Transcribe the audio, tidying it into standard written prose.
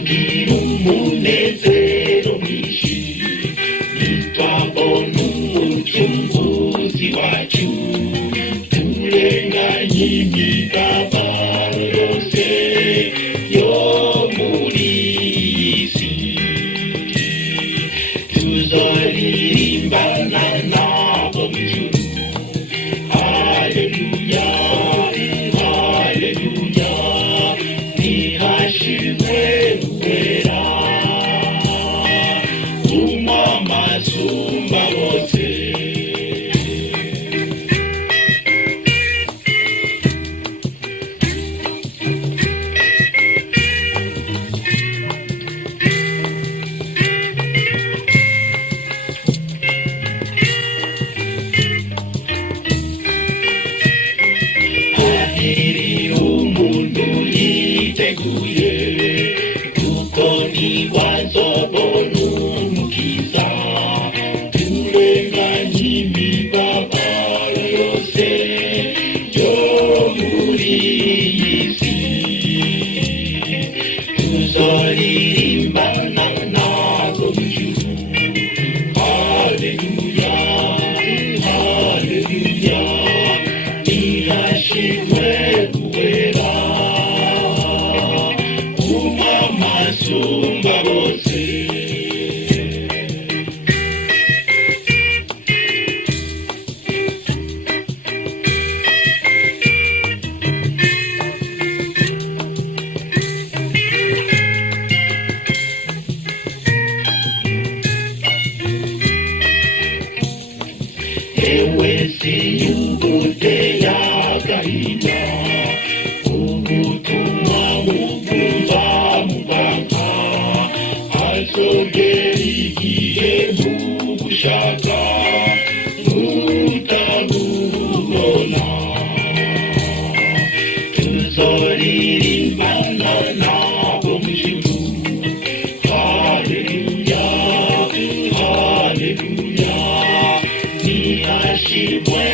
tuzogira umunezero mwinshi nitwabona umucunguzi wacu turenganye imibabaro yose yo muri iyi si. Tuzoririmbana nabo mu ijuru. Haleluya, haleluya, nihashimwe uwera, umwami asumba bose. Hahiriye umuntu yiteguye kuko ntiwazobona umukiza. Turenganye imibabaro yose yo muri iyi si. Tuzoririmbana nabo mu ijuru. Haleluya, haleluya, nihashimwe uwera, umwami asumba bose. Ewe siyuguteye agahinda, ubutumwa bugumva mu banga, hazogera igihe mubushaka mutabubona. Tuzoririmbana nabo mu ijuru. Haleluya, haleluya, nihashimwe